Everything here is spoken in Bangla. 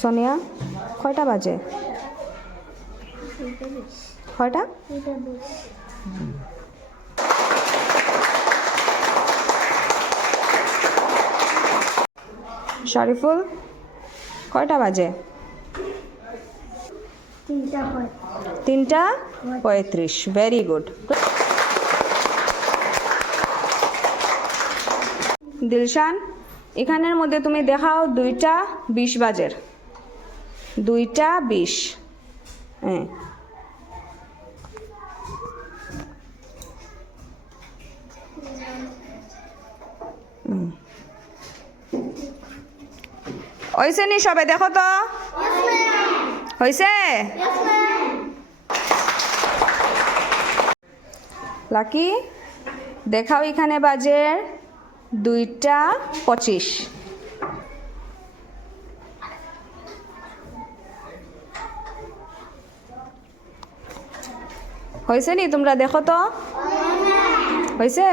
সোনিয়া কয়টা বাজে? কয়টা? শরীফুল কয়টা বাজে? 3:35। Very good. দিলশান এখানের মধ্যে তুমি দেখাও 2:20 বাজের। 2:20। হ্যাঁ হয়েছে নি সবে দেখো তো হয়েছে? লাকি দেখাও এখানে বাজে 2:25। হয়েছে নি তোমরা দেখো তো হয়েছে?